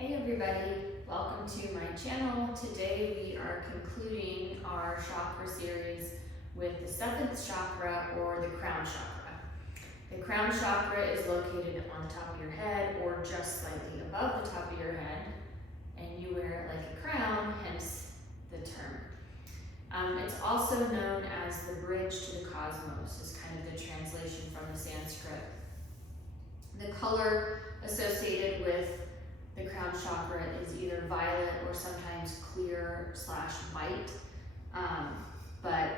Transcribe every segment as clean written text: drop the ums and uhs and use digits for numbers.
Hey everybody, welcome to my channel. Today we are concluding our chakra series with the seventh chakra, or the crown chakra. The crown chakra is located on the top of your head or just slightly above the top of your head, and you wear it like a crown, hence the term. It's also known as the bridge to the cosmos, is kind of the translation from the Sanskrit. The color associated with the crown chakra is either violet or sometimes clear / white, but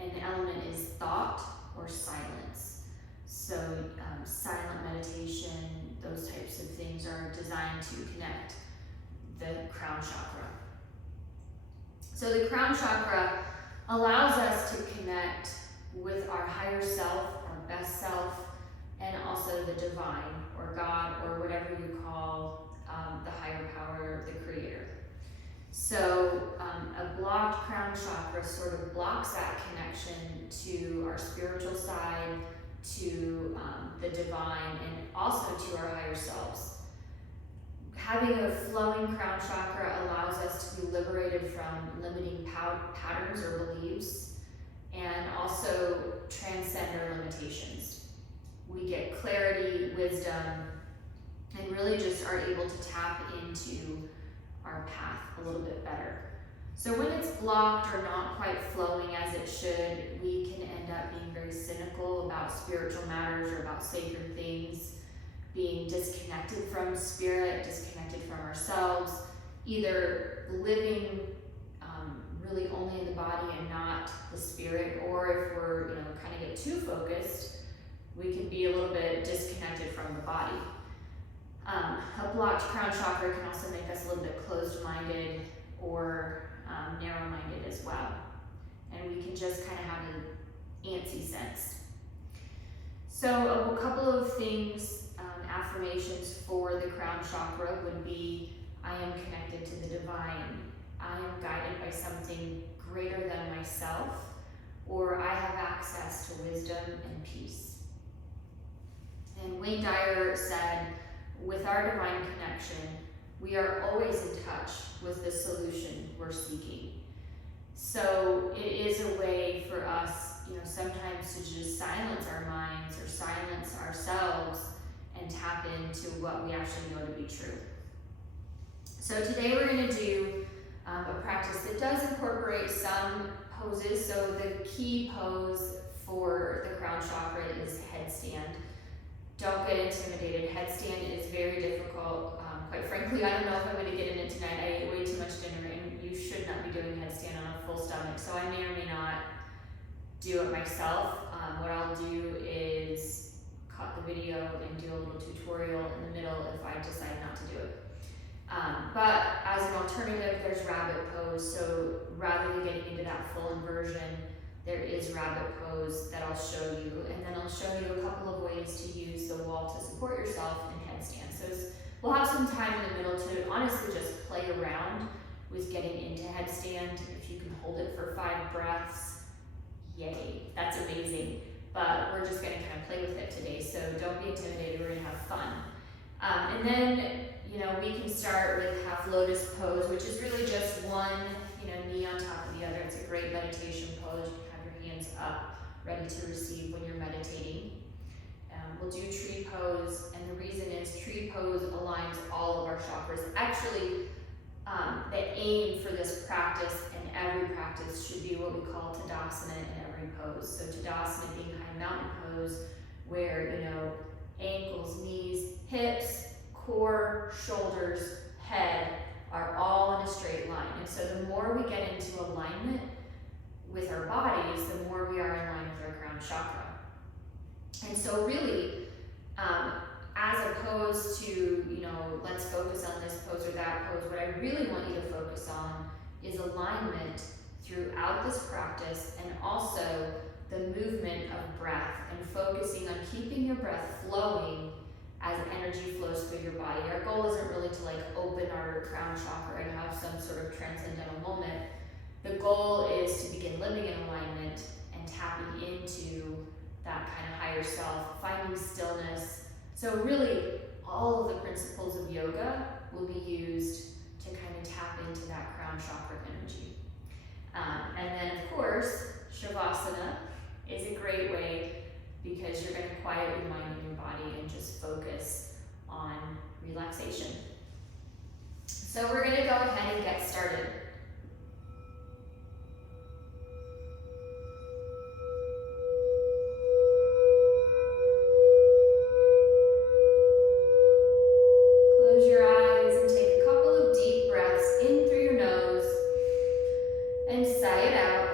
an element is thought or silence. So silent meditation, those types of things are designed to connect the crown chakra. So the crown chakra allows us to connect with our higher self, our best self, and also the divine, or God, or whatever you call the higher power, the creator. So a blocked crown chakra sort of blocks that connection to our spiritual side, to the divine, and also to our higher selves. Having a flowing crown chakra allows us to be liberated from limiting patterns or beliefs, and also transcend our limitations. We get clarity, wisdom, and really just are able to tap into our path a little bit better. So when it's blocked or not quite flowing as it should, we can end up being very cynical about spiritual matters or about sacred things, being disconnected from spirit, disconnected from ourselves, either living really only in the body and not the spirit, or if we're kind of get too focused, we can be a little bit disconnected from the body. A blocked crown chakra can also make us a little bit closed-minded or narrow-minded as well. And we can just kind of have an antsy sense. So a couple of things, affirmations for the crown chakra would be, I am connected to the divine. I am guided by something greater than myself, or I have access to wisdom and peace. And Wayne Dyer said, with our divine connection, we are always in touch with the solution we're seeking. So it is a way for us, sometimes to just silence our minds or silence ourselves and tap into what we actually know to be true. So today we're going to do a practice that does incorporate some poses. So the key pose for the crown chakra is headstand. Don't get intimidated. Headstand is very difficult. Quite frankly, I don't know if I'm going to get in it tonight. I ate way too much dinner, and you should not be doing headstand on a full stomach. So I may or may not do it myself. What I'll do is cut the video and do a little tutorial in the middle if I decide not to do it. But as an alternative, there's rabbit pose. So rather than getting into that full inversion, there is rabbit pose that I'll show you, and then I'll show you a couple of ways to use the wall to support yourself in headstand. So we'll have some time in the middle to honestly just play around with getting into headstand. If you can hold it for 5 breaths, yay, that's amazing. But we're just gonna kind of play with it today, so don't be intimidated, we're gonna have fun. And then, we can start with half lotus pose, which is really just one, knee on top of the other. It's a great meditation pose. You can have your hands up, ready to receive when you're meditating. We'll do tree pose, and the reason is tree pose aligns all of our chakras. Actually, the aim for this practice and every practice should be what we call Tadasana in every pose. So Tadasana being high mountain pose, where, ankles, knees, hips, core, shoulders, head are all in a straight line. And so the more we get into alignment with our bodies, the more we are in line with our crown chakra. And so really, as opposed to, let's focus on this pose or that pose, what I really want you to focus on is alignment throughout this practice, and also the movement of breath, and focusing on keeping your breath flowing as energy flows through your body. Our goal isn't really to open our crown chakra and have some sort of transcendental moment. The goal is to begin living in alignment and tapping into that kind of higher self, finding stillness. So really, all of the principles of yoga will be used to kind of tap into that crown chakra energy. And then of course, Shavasana is a great way because you're going to quiet your mind and your body and just focus on relaxation. So we're going to go ahead and get started. Close your eyes and take a couple of deep breaths in through your nose and sigh it out.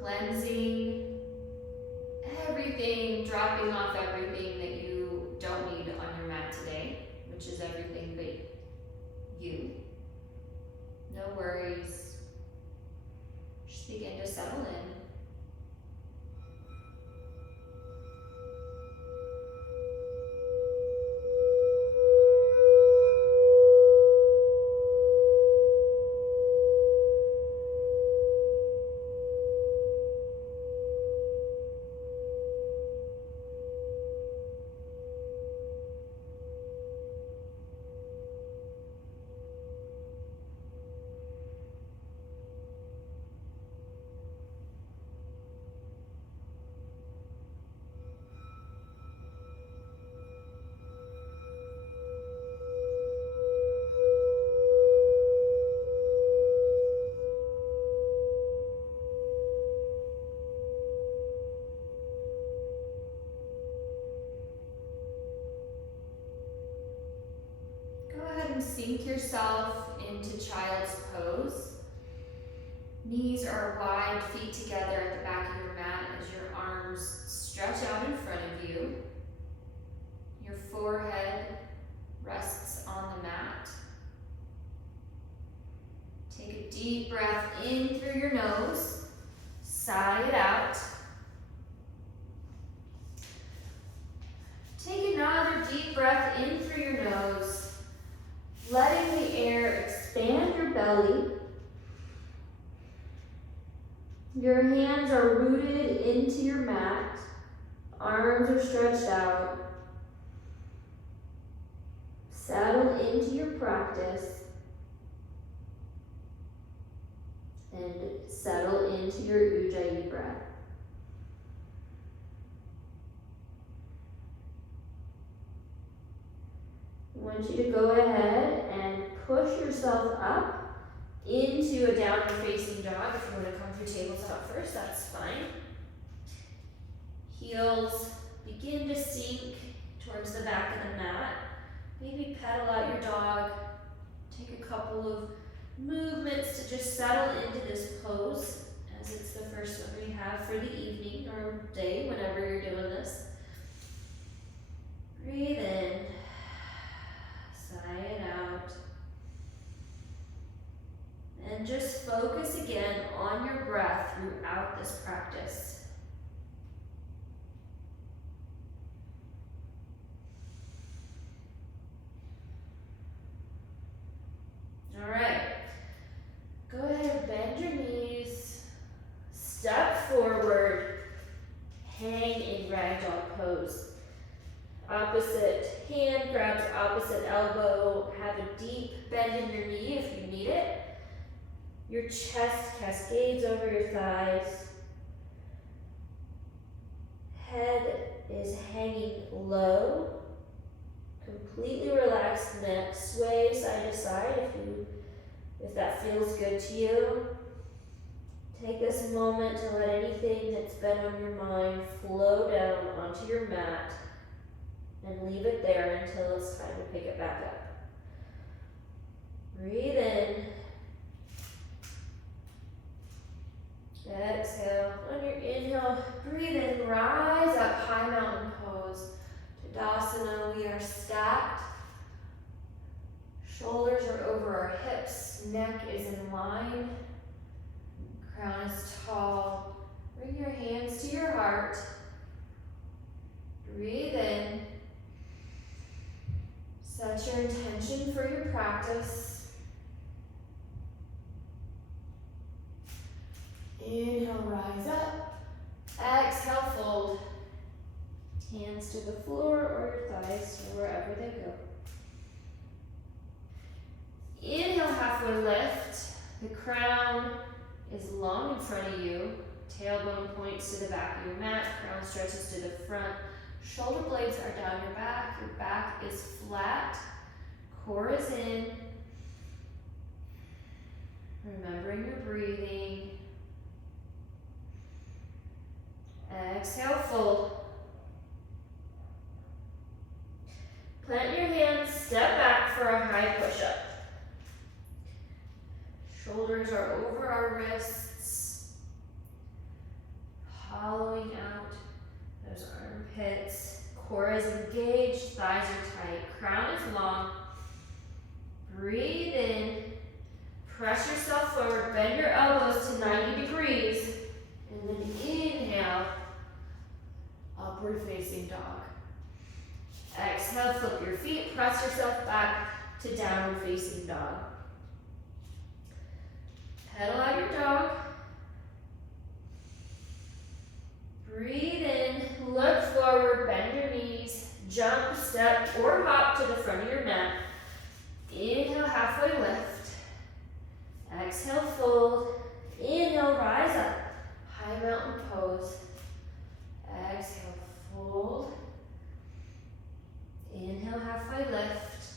Cleansing everything, dropping off everything that you don't need on your mat today, which is everything but you. No worries. Just begin to settle in. Sink yourself into child's pose. Knees are wide, feet together at the back of your mat as your arms stretch out in front of you. Your forehead rests on the mat. Take a deep breath in through your nose. Sigh it out. Take another deep breath in through your nose. Letting the air expand your belly. Your hands are rooted into your mat. Arms are stretched out. Settle into your practice. And settle into your Ujjayi breath. I want you to go ahead and push yourself up into a downward facing dog. If you want to come through tabletop first, that's fine. Heels begin to sink towards the back of the mat. Maybe pedal out your dog. Take a couple of movements to just settle into this pose, as it's the first one we have for the evening or day, whenever you're doing this. Breathe in. Sigh it out. And just focus again on your breath throughout this practice. All right. Go ahead, bend your knees. Step forward. Hang in ragdoll pose. Opposite hand grabs opposite elbow. Have a deep bend in your knee if you need it. Your chest cascades over your thighs. Head is hanging low. Completely relaxed neck. Sway side to side if that feels good to you. Take this moment to let anything that's been on your mind flow down onto your mat. And leave it there until it's time to pick it back up. Breathe in. Exhale. On your inhale, breathe in, rise up, high mountain pose. Tadasana, we are stacked. Shoulders are over our hips, neck is in line. Crown is tall. Bring your hands to your heart. Breathe in. Set your intention for your practice. Inhale, rise up. Exhale, fold. Hands to the floor or your thighs or wherever they go. Inhale, halfway lift. The crown is long in front of you. Tailbone points to the back of your mat. Crown stretches to the front. Shoulder blades are down your back. Your back is flat. Core is in. Remembering your breathing. Exhale, fold. Plant your hands, step back for a high push-up. Shoulders are over our wrists. Hollowing out those armpits. Core is engaged, thighs are tight, crown is long. Breathe in. Press yourself forward, bend your elbows to 90 degrees, and then inhale, upward facing dog. Exhale, flip your feet, press yourself back to downward facing dog. Pedal out your dog. Breathe in, look forward, bend your knees, jump, step, or hop to the front of your mat. Inhale, halfway lift. Exhale, fold. Inhale, rise up. High mountain pose. Exhale, fold. Inhale, halfway lift.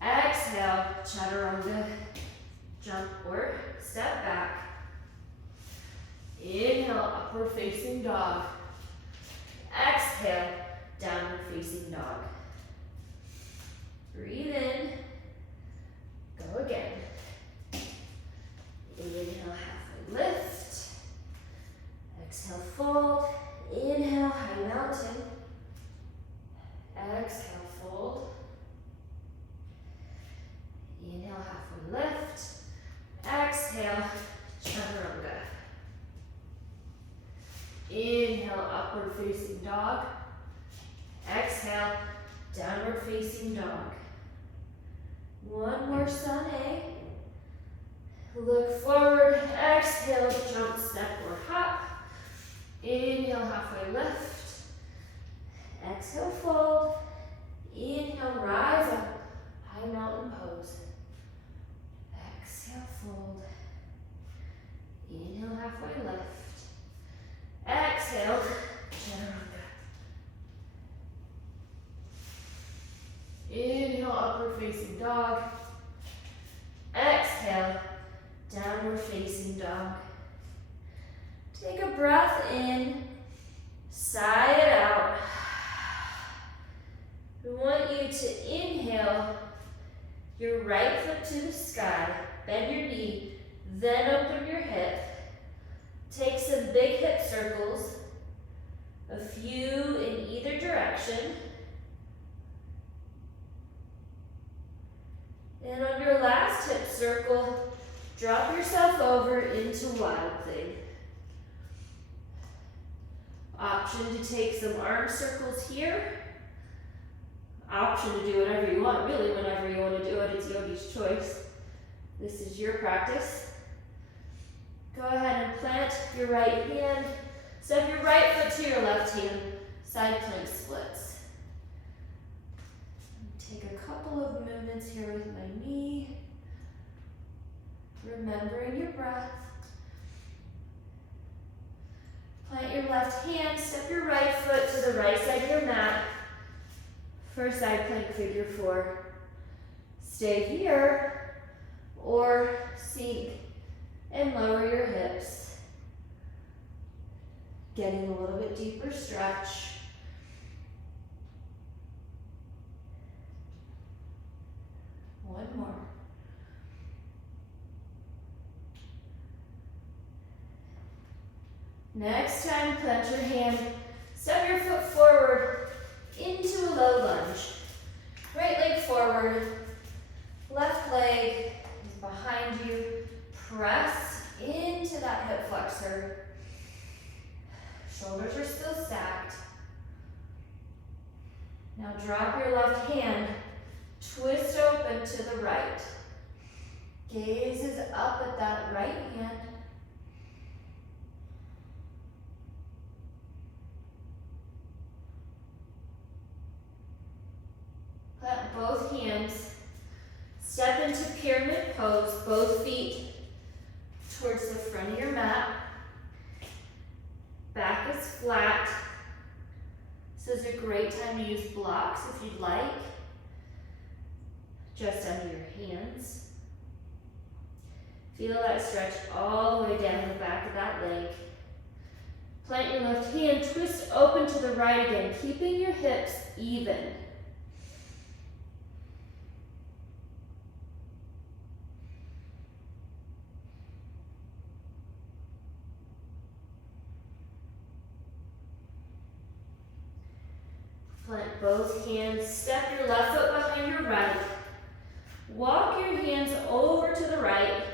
Exhale, chaturanga. Jump or step back. Inhale, upward facing dog. Exhale, downward facing dog. Breathe in. Go again. Inhale, halfway lift. Exhale, fold. Inhale, high mountain. Exhale, fold. Inhale, halfway lift. Exhale, chaturanga. Inhale, upward facing dog. Exhale, downward facing dog. One more sun A. Look forward, exhale, jump, step, or hop. Inhale, halfway lift. Exhale, fold. Inhale, rise up. High mountain pose. Exhale, fold. Inhale, halfway lift. Exhale, chaturanga. Inhale, upward facing dog. Exhale, downward facing dog. Take a breath in, sigh it out. We want you to inhale your right foot to the sky, bend your knee, then open your hip. Take some big hip circles, a few in either direction. And on your last hip circle, drop yourself over into Wild Thing. Option to take some arm circles here. Option to do whatever you want, really whenever you want to do it, it's Yogi's choice. This is your practice. Go ahead and plant your right hand. Step your right foot to your left hand, side plank splits. Take a couple of movements here with my knee. Remembering your breath. Plant your left hand, step your right foot to the right side of your mat for side plank figure 4. Stay here or sink and lower your hips. Getting a little bit deeper stretch. One more. Next time, plant your hand, step your foot forward into a low lunge. Right leg forward, left leg is behind you. Press into that hip flexor. Shoulders are still stacked. Now drop your left hand, twist open to the right. Gaze is up at that right hand. both hands. Step into pyramid pose, both feet towards the front of your mat. Back is flat. This is a great time to use blocks if you'd like, just under your hands. Feel that stretch all the way down the back of that leg. Plant your left hand, twist open to the right again, keeping your hips even. Plant both hands, step your left foot behind your right. Walk your hands over to the right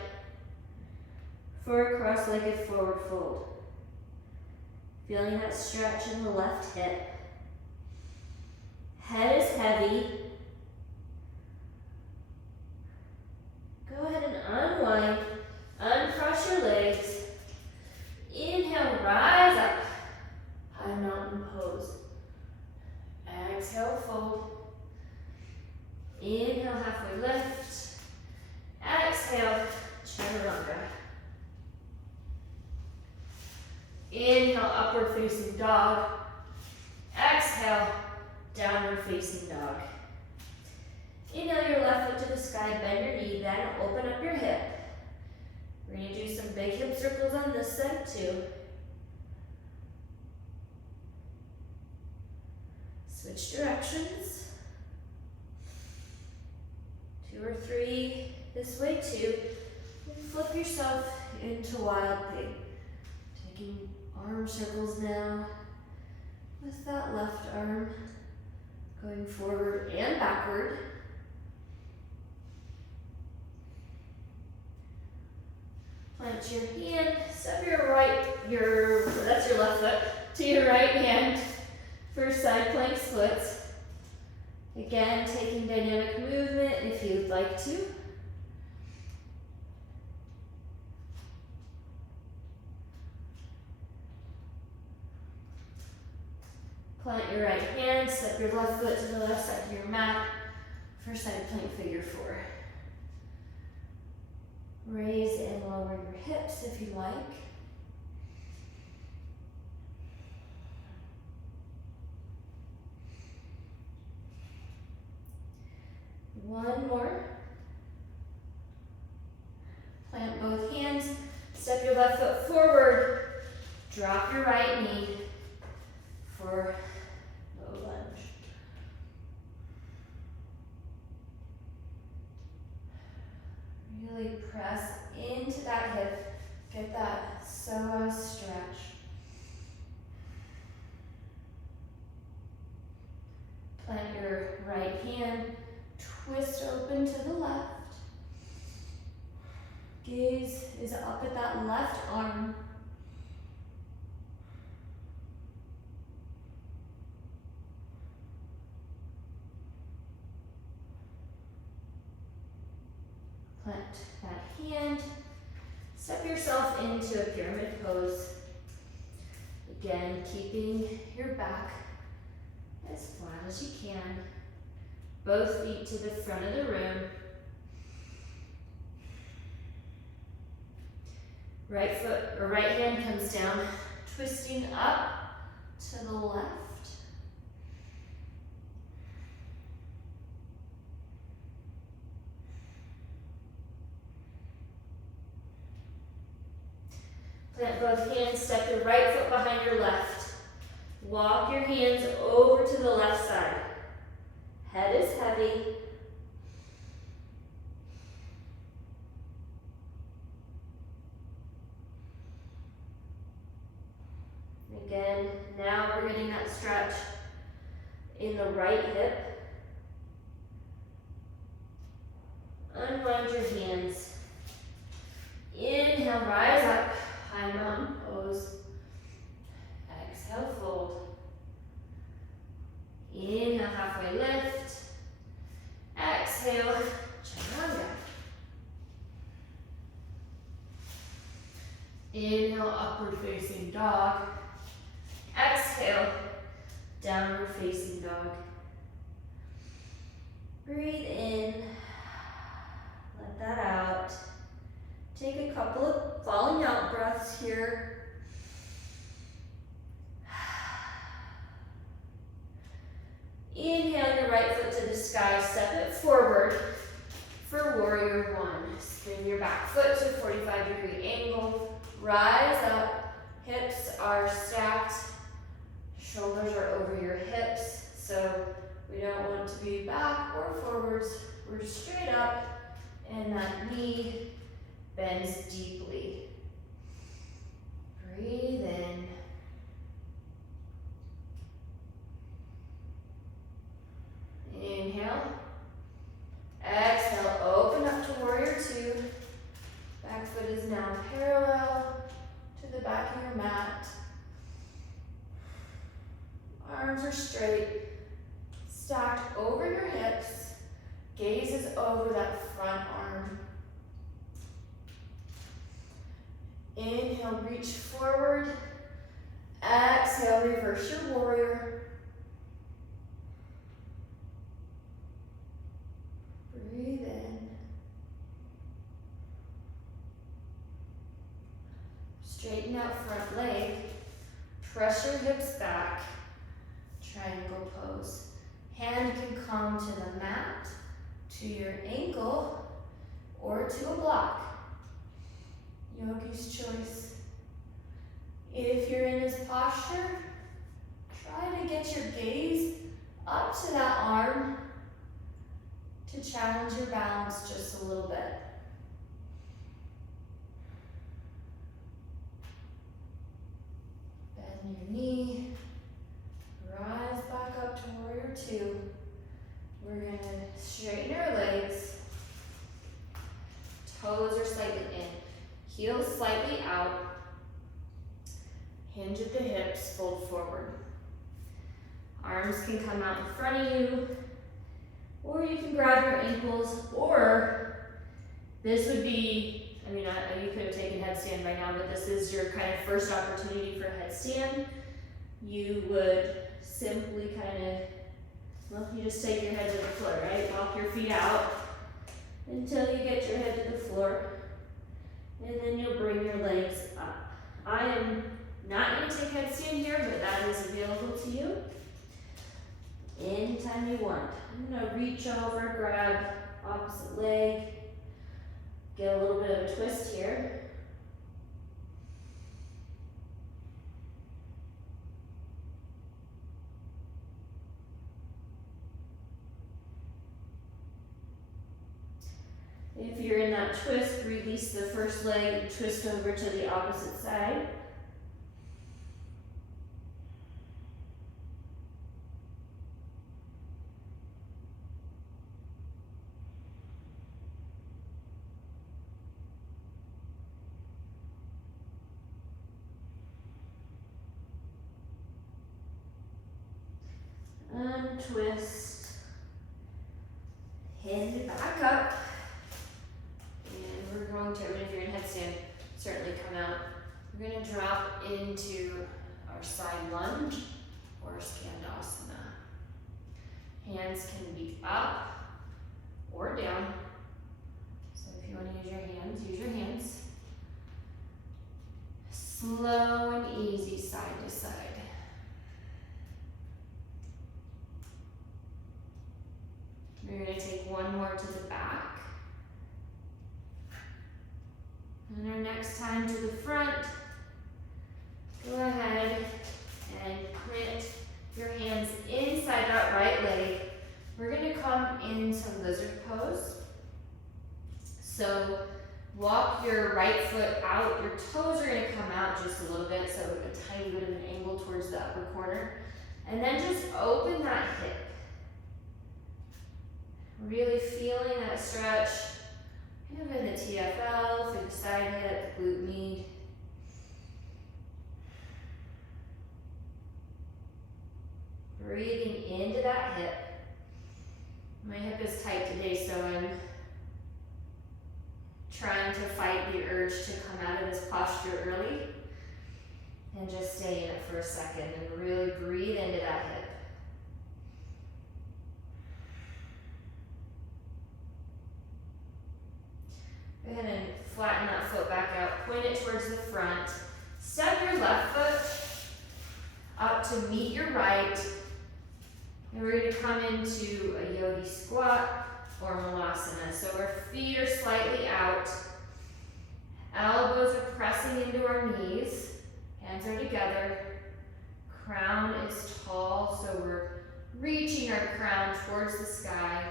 for a cross-legged forward fold. Feeling that stretch in the left hip. Head is heavy. Go ahead and unwind, uncross your legs. Inhale, rise up, high mountain pose. Exhale, fold. Inhale, halfway lift. Exhale, chaturanga. Inhale, upward facing dog. Exhale, downward facing dog. Inhale your left foot to the sky, bend your knee, then open up your hip. We're going to do some big hip circles on this side too. Switch directions. 2 or 3 this way too. And flip yourself into wild pig. Taking arm circles now with that left arm going forward and backward. Plant your hand, step that's your left foot, to your right hand for side plank splits. Again, taking dynamic movement if you'd like to. Plant your right hand, step your left foot to the left side of your mat for side plank figure 4. Raise and lower your hips if you like. One more. Plant both hands, step your left foot forward, drop your right knee for low lunge. Really press into that hip, get that psoas stretch. Plant your right hand, twist open to the left. Gaze is up at that left arm. Plant that hand. Step yourself into a pyramid pose. Again, keeping your back as flat as you can. Both feet to the front of the room. Right hand comes down, twisting up to the left. Plant both hands, step your right foot behind your left. Walk your hands over to the left side. Head is heavy. Again, now we're getting that stretch in the right hip. Unwind your hands. Inhale, rise up, high mountain pose. Exhale, fold. Inhale, halfway lift. Exhale, chaturanga. Inhale, upward facing dog. Exhale, downward facing dog. Breathe in, let that out. Take a couple of falling out breaths here. Inhale your right foot to the sky, step it forward for warrior one. Spin your back foot to a 45-degree angle. Rise up, hips are stacked, shoulders are over your hips. So we don't want to be back or forwards. We're straight up, and that knee bends deeply. Breathe in. Inhale. Exhale, open up to warrior two. Back foot is now parallel to the back of your mat. Arms are straight, stacked over your hips. Gaze is over that front arm. Inhale, reach forward. Exhale, reverse your warrior. Breathe in. Straighten out front leg. Press your hips back. Triangle pose. Hand can come to the mat, to your ankle, or to a block. Yogi's choice. If you're in this posture, try to get your gaze up to that arm to challenge your balance just a little bit. Bend your knee. Rise back up to warrior two. We're going to straighten our legs. Toes are slightly in. Heels slightly out. Hinge at the hips, fold forward. Arms can come out in front of you, or you can grab your ankles, or this would be, you could have taken headstand by now, but this is your kind of first opportunity for headstand. You would simply you just take your head to the floor, right? Walk your feet out until you get your head to the floor, and then you'll bring your legs up. I am not going to take headstand here, but that is available to you anytime you want. I'm going to reach over, grab opposite leg, get a little bit of a twist here. If you're in that twist, release the first leg and twist over to the opposite side. Untwist. Hinge back up. And we're going to, if you're in headstand, certainly come out. We're going to drop into our side lunge or skandasana. Hands can be up or down. So if you want to use your hands, use your hands. Slow and easy side to side. We're going to take one more to the back. And our next time to the front, go ahead and plant your hands inside that right leg. We're going to come into lizard pose. So walk your right foot out. Your toes are going to come out just a little bit, so a tiny bit of an angle towards the upper corner. And then just open that hip. Really feeling that stretch, kind of in the TFL, through the side hip, glute med. Breathing into that hip. My hip is tight today, so I'm trying to fight the urge to come out of this posture early and just stay in it for a second and really breathe into that hip. Go ahead and flatten that foot back out, point it towards the front. Step your left foot up to meet your right. And we're going to come into a Yogi Squat or Malasana. So our feet are slightly out. Elbows are pressing into our knees. Hands are together. Crown is tall, so we're reaching our crown towards the sky.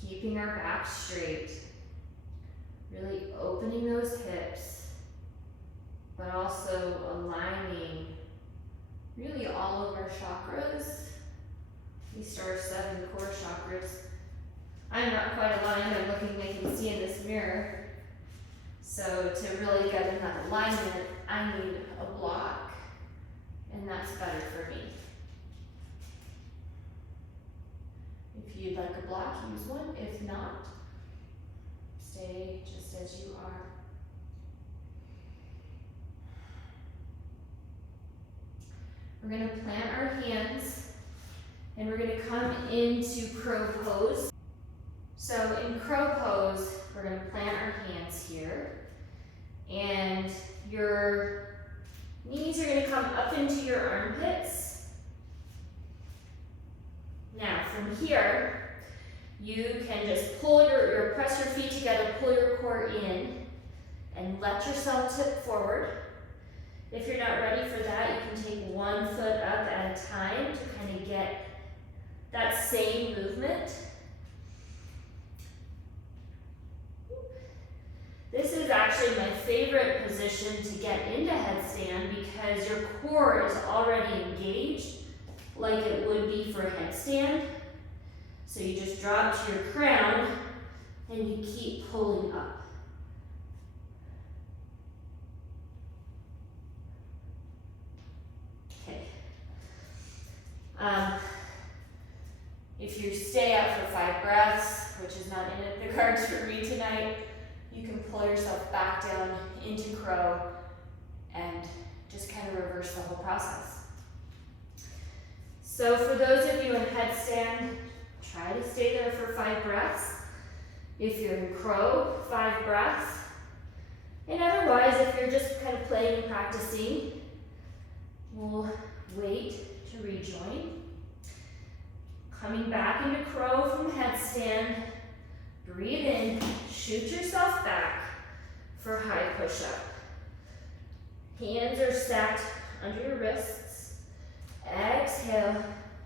Keeping our back straight. Really opening those hips, but also aligning really all of our chakras. These are our 7 core chakras. I'm not quite aligned. I'm looking, I can see in this mirror. So to really get in that alignment, I need a block, and that's better for me. If you'd like a block, use one. If not, stay just as you are. We're going to plant our hands and we're going to come into crow pose. So in crow pose, we're going to plant our hands here and your knees are going to come up into your armpits. Now from here, you can just pull press your feet together, pull your core in, and let yourself tip forward. If you're not ready for that, you can take one foot up at a time to kind of get that same movement. This is actually my favorite position to get into headstand because your core is already engaged like it would be for a headstand. So you just drop to your crown and you keep pulling up. Okay. If you stay up for 5 breaths, which is not in the cards for me tonight, you can pull yourself back down into crow and just kind of reverse the whole process. So for those of you in headstand, try to stay there for 5 breaths. If you're in crow, 5 breaths. And otherwise, if you're just kind of playing and practicing, we'll wait to rejoin. Coming back into crow from headstand, breathe in, shoot yourself back for high push-up. Hands are stacked under your wrists. Exhale,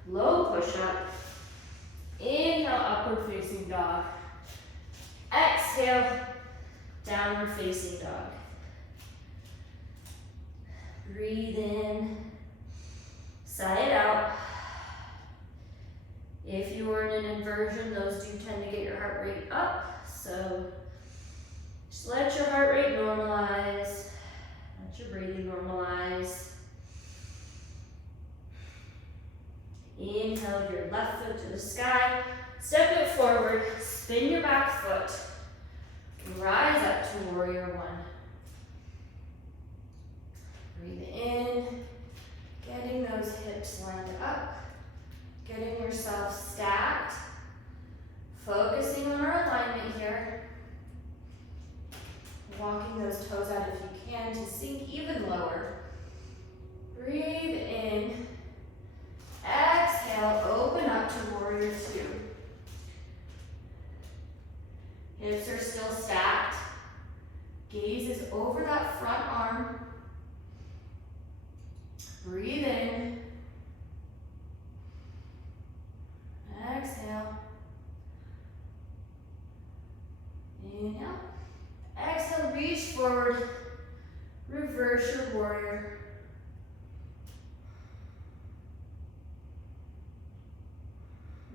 low push-up. Inhale, upward facing dog. Exhale, downward facing dog. Breathe in, sigh it out. If you are in an inversion, those do tend to get your heart rate up. So just let your heart rate normalize. Let your breathing normalize. Inhale your left foot to the sky. Step it forward. Spin your back foot. Rise up to warrior 1. Breathe in. Getting those hips lined up. Getting yourself stacked. Focusing on our alignment here. Walking those toes out if you can to sink even lower. Breathe in. Exhale, open up to warrior 2. Hips are still stacked. Gaze is over that front arm. Breathe in. Exhale. Inhale. Exhale, reach forward. Reverse your warrior.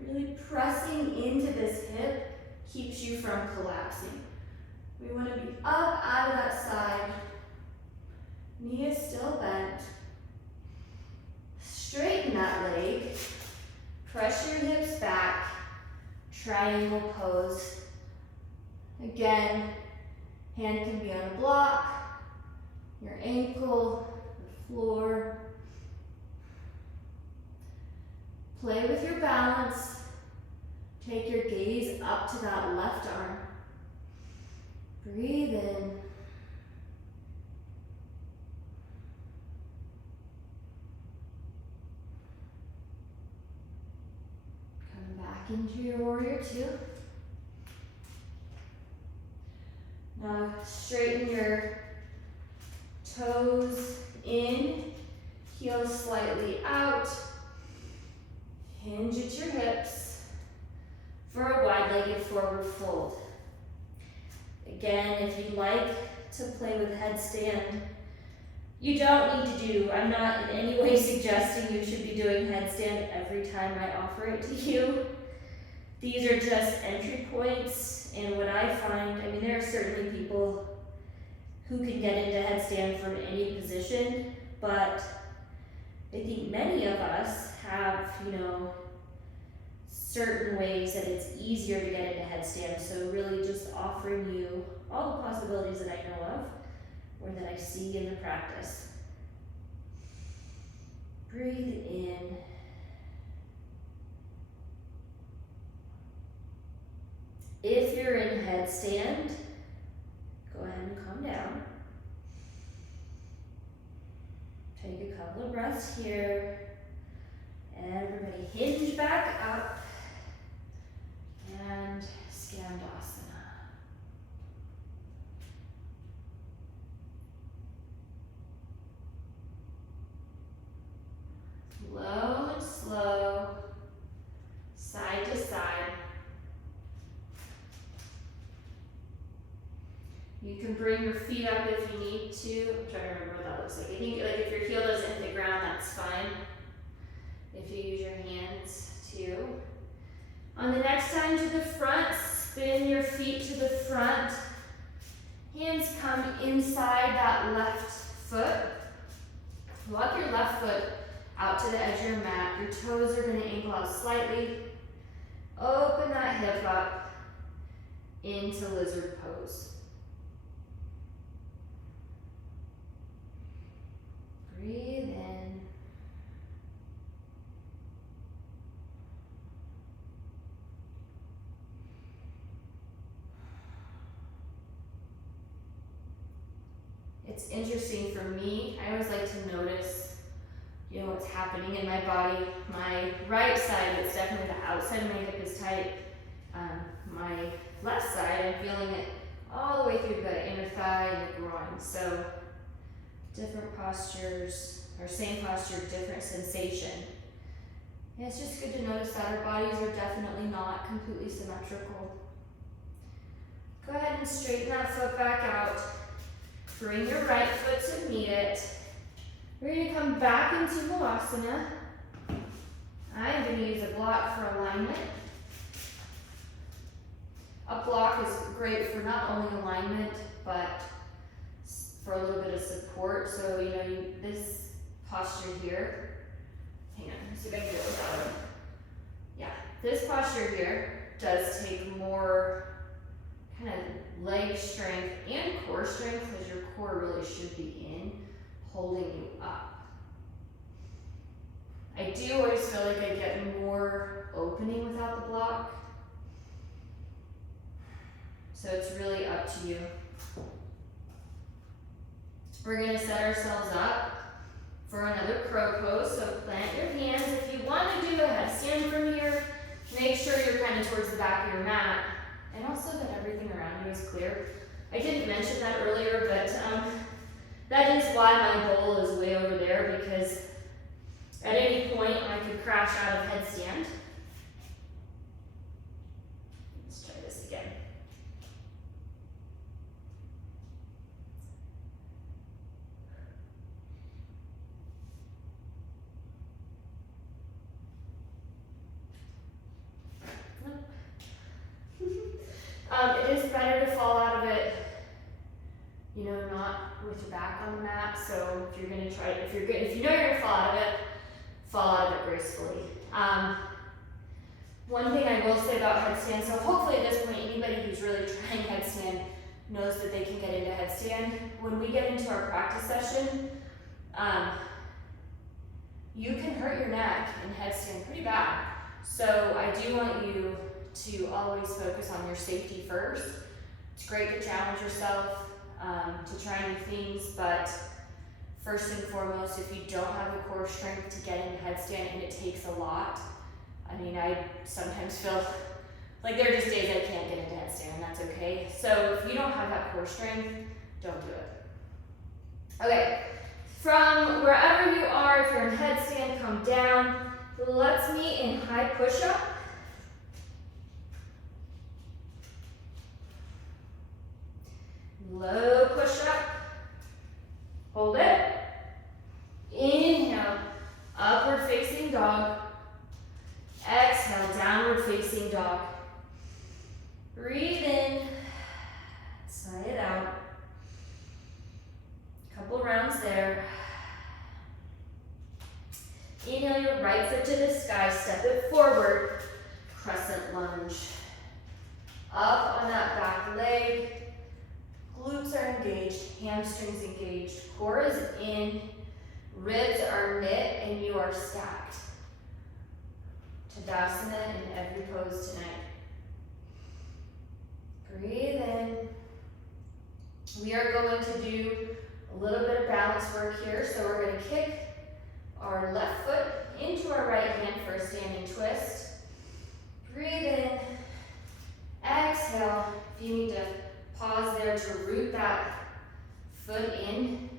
Really pressing into this hip keeps you from collapsing. We want to be up out of that side. Knee is still bent. Straighten that leg. Press your hips back. Triangle pose. Again, hand can be on a block, your ankle, the floor. Play with your balance. Take your gaze up to that left arm. Breathe in. Come back into your warrior two. Now straighten your toes in, heels slightly out. Hinge at your hips for a wide-legged forward fold. Again, if you'd like to play with headstand, you don't need to do, I'm not in any way suggesting you should be doing headstand every time I offer it to you. These are just entry points, and what I find, I mean, there are certainly people who can get into headstand from any position, but I think many of us have, certain ways that it's easier to get into headstand. So really just offering you all the possibilities that I know of or that I see in the practice. Breathe in. If you're in headstand, go ahead and calm down. Take a couple of breaths here. Everybody hinge back up and Skandasana. Low and slow, side to side. You can bring your feet up if you need to. I'm trying to remember what that looks like. I think if your heel doesn't hit the ground, that's fine. If you use your hands too. On the next time to the front, spin your feet to the front. Hands come inside that left foot. Walk your left foot out to the edge of your mat. Your toes are going to ankle out slightly. Open that hip up into lizard pose. Breathe in. It's interesting for me, I always like to notice, what's happening in my body. My right side, it's definitely the outside of my hip is tight. My left side, I'm feeling it all the way through the inner thigh and the groin. So different postures, or same posture, different sensation. And it's just good to notice that our bodies are definitely not completely symmetrical. Go ahead and straighten that foot back out. Bring your right foot to meet it. We're going to come back into Vinyasa. I'm going to use a block for alignment. A block is great for not only alignment, but for a little bit of support. So, this posture here, hang on, let's see if I can do it without it. Yeah, this posture here does take more kind of leg strength and core strength, because your core really should be in, holding you up. I do always feel like I get more opening without the block. So it's really up to you. We're going to set ourselves up for another crow pose. So plant your hands. If you want to do a headstand from here, make sure you're kind of towards the back of your mat, and also that everything around you is clear. I didn't mention that earlier, but that is why my bowl is way over there, because at any point I could crash out of headstand. Let's try this again. It is better to fall out of it, not with your back on the mat. So if you're going to try, if you know you're going to fall out of it gracefully. One thing I will say about headstand, so hopefully at this point anybody who's really trying headstand knows that they can get into headstand. When we get into our practice session, you can hurt your neck in headstand pretty bad. So I do want you to always focus on your safety first. It's great to challenge yourself, to try new things, but first and foremost, if you don't have the core strength to get in headstand, and it takes a lot, I mean, I sometimes feel like there are just days I can't get into headstand, and that's okay. So if you don't have that core strength, don't do it. Okay, from wherever you are, if you're in headstand, come down. Let's meet in high push-up. Low push-up. Hold it. Inhale, upward facing dog. Exhale, downward facing dog. Breathe in, sigh it out. Couple rounds there. Inhale your right foot to the sky, step it forward, crescent lunge. Up on that back leg, glutes are engaged, hamstrings engaged, core is in, ribs are knit, and you are stacked. Tadasana in every pose tonight. Breathe in. We are going to do a little bit of balance work here, so we're going to kick our left foot into our right hand for a standing twist. Breathe in. Exhale. If you need to pause there to root that foot in,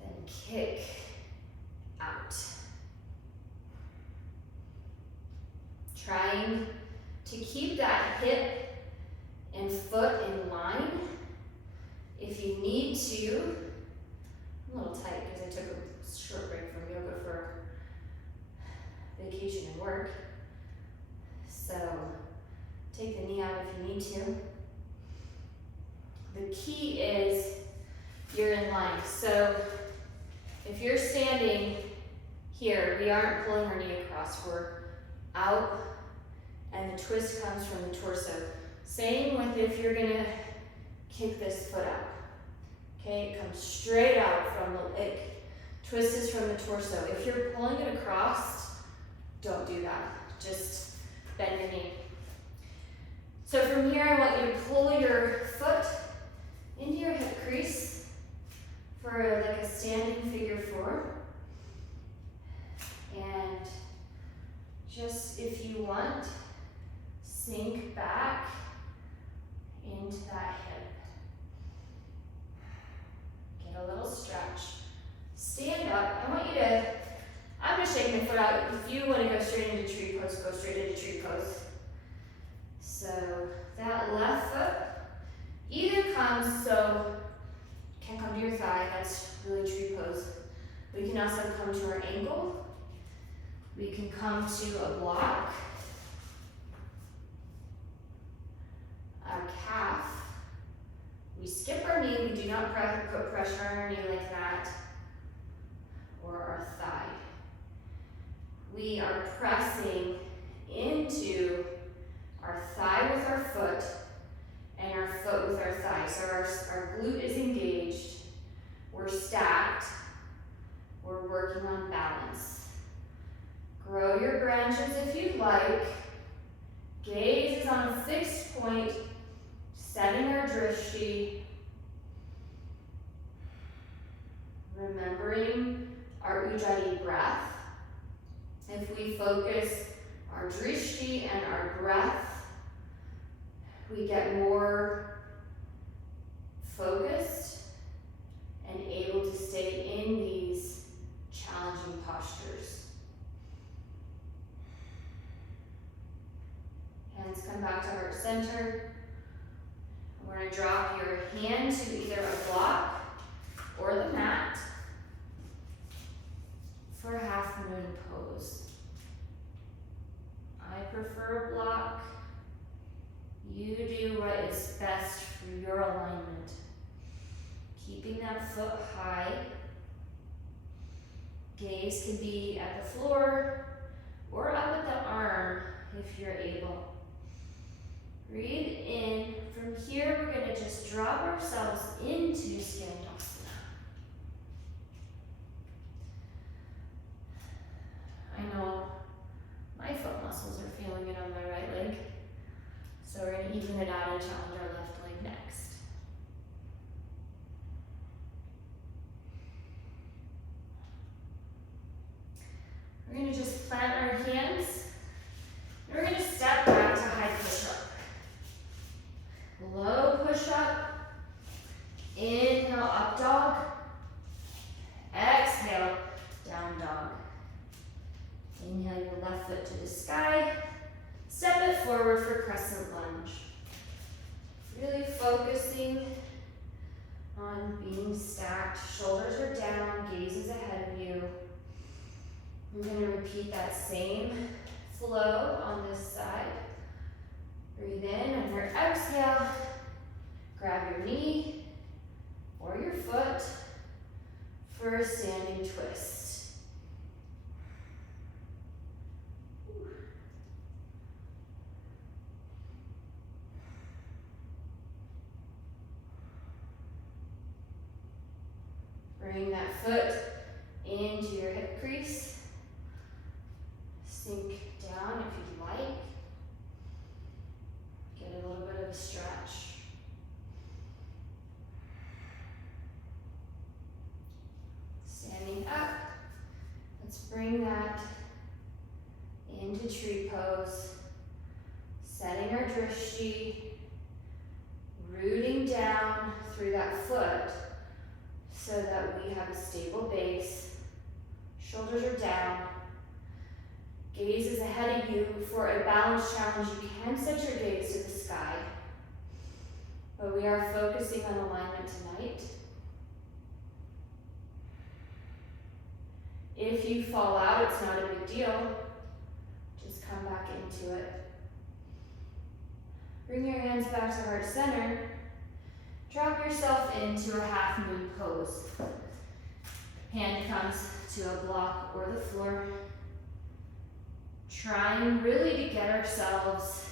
then kick out. Trying to keep that hip and foot in line. If you need to, I'm a little tight because I took a short break from yoga for vacation and work. So take the knee out if you need to. The key is you're in line. So if you're standing here, we aren't pulling our knee across. We're out and the twist comes from the torso. Same with if you're gonna kick this foot out. Okay, it comes straight out from the leg. Twist is from the torso. If you're pulling it across, don't do that. Just bend your knee. So from here, I want you to pull your foot into your hip crease for like a standing figure four. And just, if you want, sink back into that hip. Get a little stretch. Stand up. I want you to, I'm going to shake my foot out. If you want to go straight into tree pose, go straight into tree pose. So that left foot either comes, so can come to your thigh, that's really tree pose. We can also come to our ankle. We can come to a block, our calf. We skip our knee, we do not put pressure on our knee like that, or our thigh. We are pressing into our thigh with our foot, and our foot with our thigh. So our glute is engaged, we're stacked, we're working on balance. Grow your branches if you'd like. Gaze is on a fixed point, setting our drishti. Remembering our ujjayi breath. If we focus our drishti and our breath, we get more focused and able to stay in these challenging postures. Hands come back to heart center. We're going to drop your hand to either a block or the mat for a half moon pose. I prefer a block. You do what is best for your alignment. Keeping that foot high. Gaze can be at the floor or up at the arm if you're able. Breathe in. From here, we're going to just drop ourselves into Skandasana. I know my foot muscles are feeling it on my right leg. So we're going to even it out and challenge our left leg step forward for crescent lunge. Really focusing on being stacked. Shoulders are down, gaze is ahead of you. I'm going to repeat that same flow on this side. Breathe in on your exhale. Grab your knee or your foot for a standing twist. Bring that foot into your hip crease. Sink down if you'd like. Get a little bit of a stretch. Standing up. Let's bring that into tree pose. Setting our drishti. Rooting down through that foot so that we have a stable base. Shoulders are down. Gaze is ahead of you. For a balance challenge, you can set your gaze to the sky. But we are focusing on alignment tonight. If you fall out, it's not a big deal. Just come back into it. Bring your hands back to heart center. Drop yourself into a half moon pose. Hand comes to a block or the floor. Trying really to get ourselves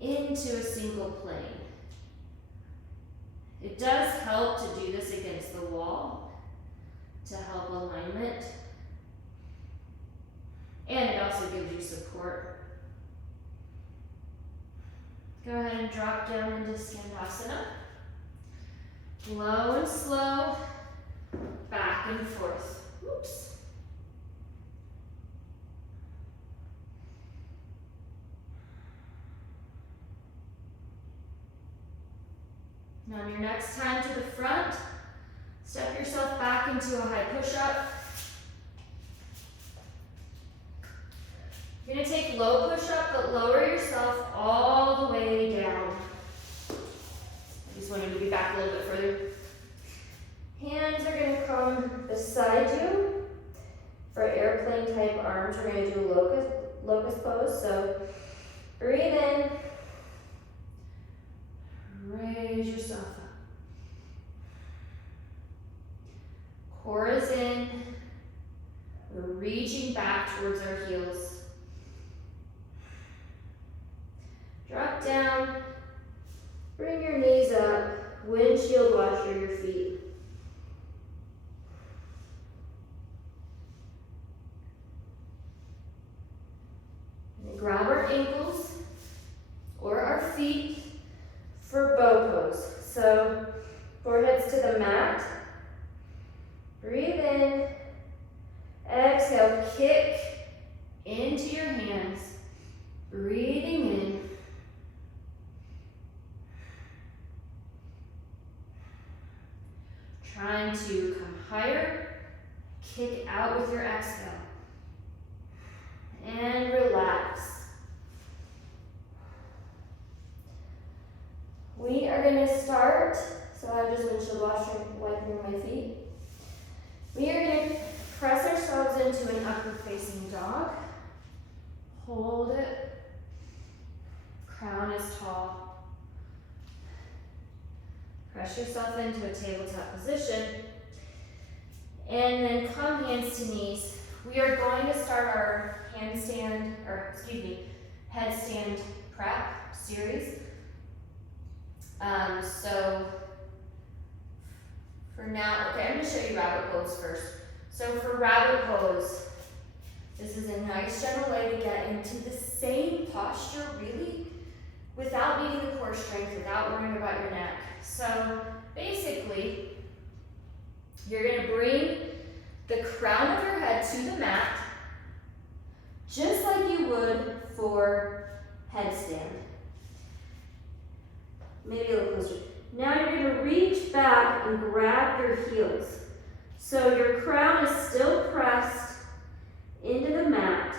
into a single plane. It does help to do this against the wall to help alignment. And it also gives you support. Go ahead and drop down into Skandasana. Low and slow, back and forth. Oops. Now on your next time to the front, step yourself back into a high push-up. You're going to take low push-up, but lower yourself all the way down. I just wanted to be back a little bit further. Hands are going to come beside you. For airplane type arms, we're going to do a locust pose. So breathe in. Raise yourself up. Core is in. We're reaching back towards our heels. Drop down. Bring your knees up. Windshield washer your feet. And grab our ankles or our feet for bow pose. So foreheads to the mat. Breathe in. Exhale, kick into your hands. Breathing in. Trying to come higher. Kick out with your exhale. And relax. We are going to start, so I just windshield washer wiping my feet. We are going to press ourselves into an upward facing dog. Hold it. Crown is tall. Press yourself into a tabletop position. And then come hands to knees. We are going to start our headstand prep series. So for now, okay, I'm going to show you rabbit pose first. So for rabbit pose, this is a nice gentle way to get into the same posture really without needing the core strength, without worrying about your neck. So basically, you're going to bring the crown of your head to the mat, just like you would for headstand. Maybe a little closer. Now you're going to reach back and grab your heels. So your crown is still pressed into the mat.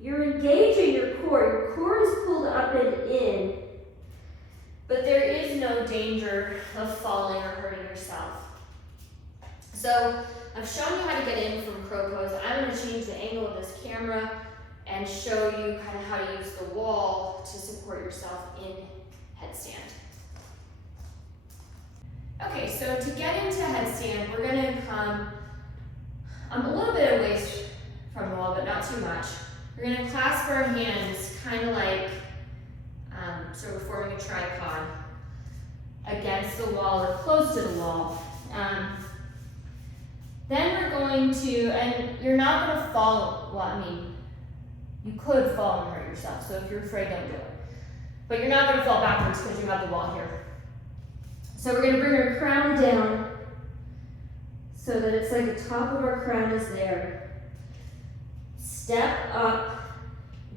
You're engaging your core. Your core is pulled up and in. But there is no danger of falling or hurting yourself. So I've shown you how to get in from crow pose. I'm going to change the angle of this camera and show you kind of how to use the wall to support yourself in headstand. Okay, so to get into headstand, we're going to come a little bit away from the wall, but not too much. We're going to clasp our hands kind of like, so we're forming a tripod against the wall or close to the wall. Then we're going to, and you're not going to fall, well, I mean, you could fall and hurt yourself, so if you're afraid, don't do it. But you're not going to fall backwards because you have the wall here. So we're going to bring our crown down so that it's like the top of our crown is there. Step up,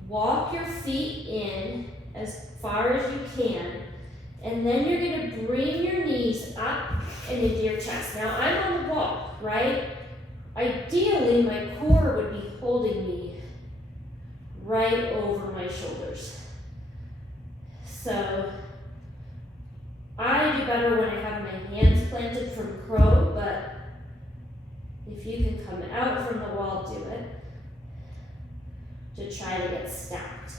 walk your feet in as far as you can, and then you're going to bring your knees up and into your chest. Now I'm on the wall, right? Ideally, my core would be holding me right over my shoulders. So I do better when I have my hands planted from crow, but if you can come out from the wall, do it to try to get stacked.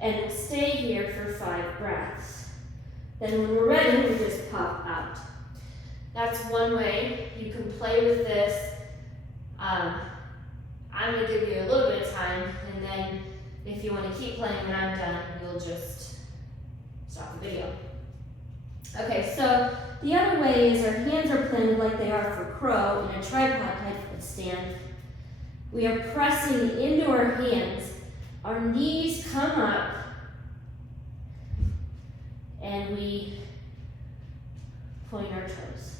And we'll stay here for 5 breaths. Then when we're ready, we just pop out. That's one way. You can play with this. I'm going to give you a little bit of time, and then if you want to keep playing when I'm done, you'll just stop the video. Okay, so the other way is our hands are planted like they are for crow in a tripod type of stand. We are pressing into our hands. Our knees come up, and we point our toes.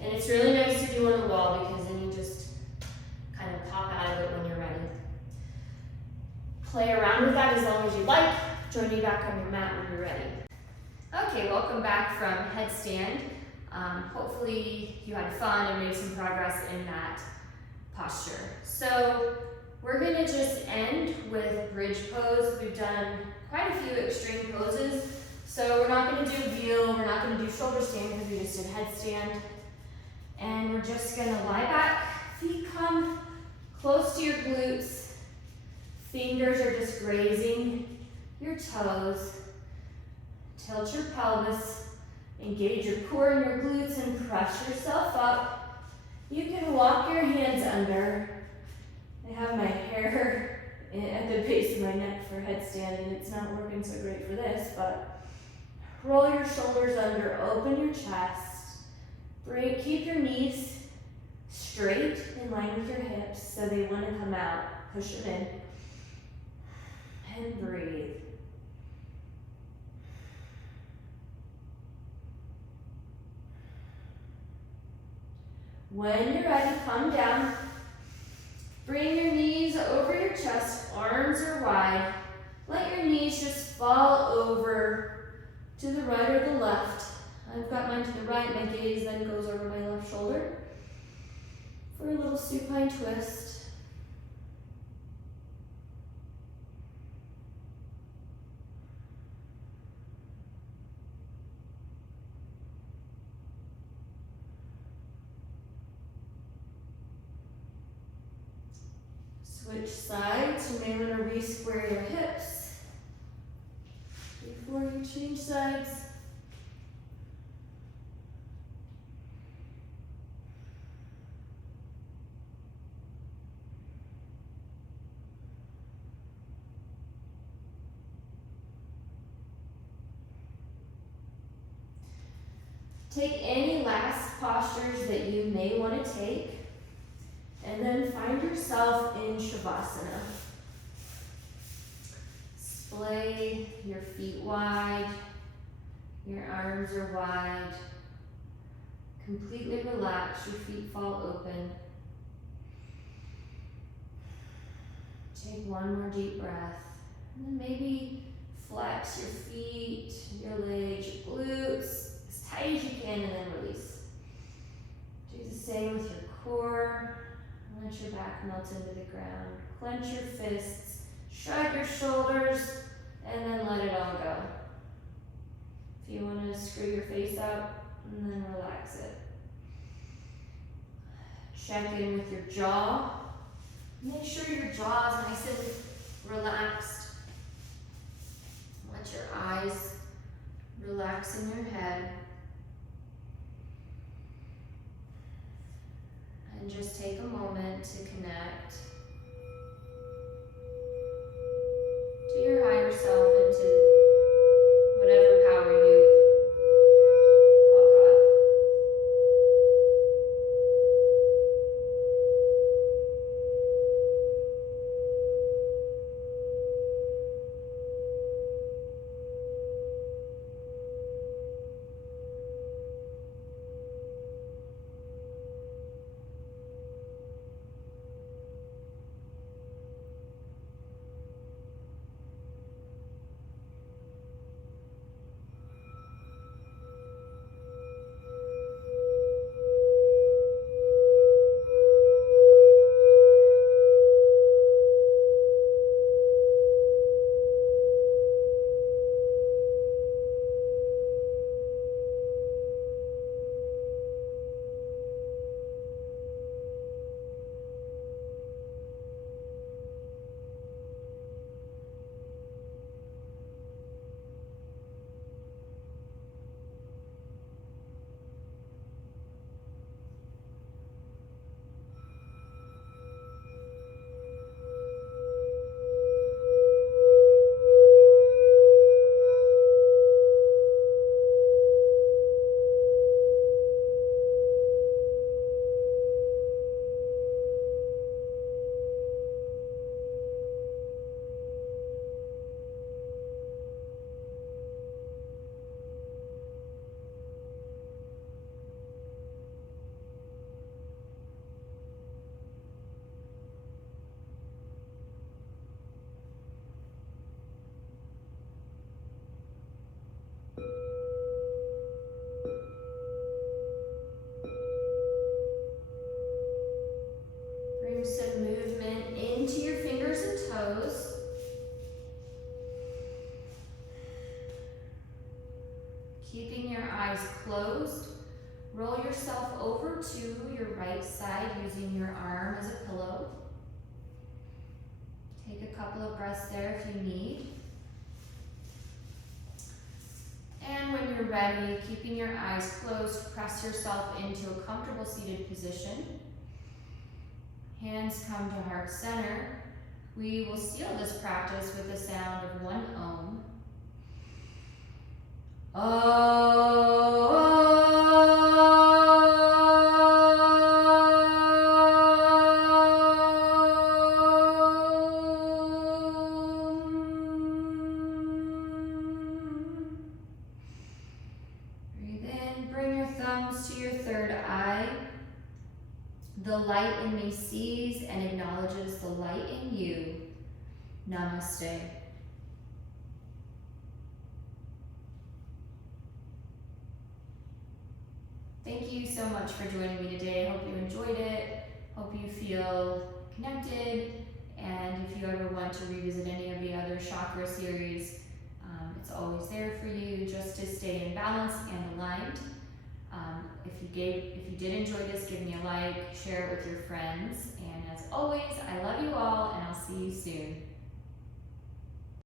And it's really nice to do on the wall because then you just kind of pop out of it when you're ready. Play around with that as long as you like. Join you back on your mat when you're ready. Okay, welcome back from headstand. Hopefully you had fun and made some progress in that posture. So we're going to just end with bridge pose. We've done quite a few extreme poses. So we're not going to do veal, we're not going to do shoulder stand because we just did headstand. And we're just going to lie back, feet come close to your glutes. Fingers are just grazing your toes. Tilt your pelvis, engage your core and your glutes and press yourself up. You can walk your hands under. I have my hair at the base of my neck for headstand and it's not working so great for this, but roll your shoulders under, open your chest. Keep your knees straight in line with your hips so they want to come out. Push them in. And breathe. When you're ready, come down. Bring your knees over your chest, arms are wide. Let your knees just fall over to the right or the left. I've got mine to the right, my gaze then goes over my left shoulder for a little supine twist. Switch sides, you may want to re-square your hips before you change sides. Take any last postures that you may want to take, and then find yourself in Shavasana. Splay your feet wide, your arms are wide. Completely relax, your feet fall open. Take one more deep breath, and then maybe flex your feet, your legs, your glutes, as tight as you can, and then release. Do the same with your core. Let your back melt into the ground. Clench your fists, shrug your shoulders, and then let it all go. If you want to screw your face up, and then relax it. Check in with your jaw. Make sure your jaw is nice and relaxed. Let your eyes relax in your head. And just take a moment to connect to your higher self and to whatever power you call God. Bring some movement into your fingers and toes. Keeping your eyes closed, roll yourself over to your right side using your arm as a pillow. Take a couple of breaths there if you need. And when you're ready, keeping your eyes closed, press yourself into a comfortable seated position. Hands come to heart center. We will seal this practice with the sound of one Om. Breathe in, bring your thumbs to your third eye. The light in me sees and acknowledges the light in you. Namaste. Thank you so much for joining me today. I hope you enjoyed it. Hope you feel connected. And if you ever want to revisit any of the other chakra series, it's always there for you just to stay in balance and aligned. If you did enjoy this, give me a like, share it with your friends. And as always, I love you all, and I'll see you soon.